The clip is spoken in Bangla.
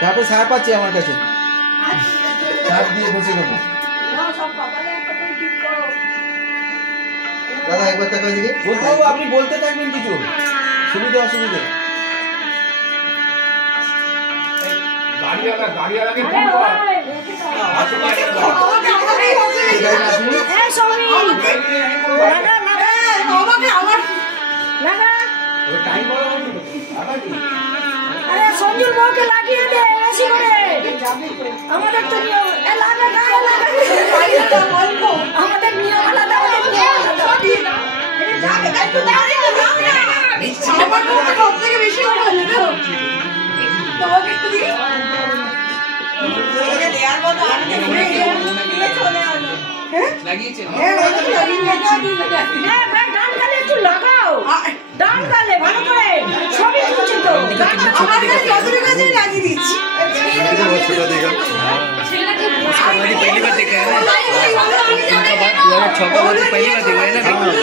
তারপরে সাপ আছে আমার কাছে, সাপ দিয়ে বসে দেবো। দাদা একবার তাকাই দিকে বলতে হবে, আপনি বলতে থাকবেন কিছু সুবিধা অসুবিধা। গাড়িওয়ালাকে সঞ্জুর বউকে লাগিয়ে দে বেশি করে। আমাদের তো নিয়ম আমাদের নিয়ম আলাদা, একটু লাগাও ডান গালে ভালো করে সবই করছি তো লাগিয়ে দিচ্ছি। पहली बार देखा है ना, 2006 का बाद 2006 का बाद पहली बार देखा है ना।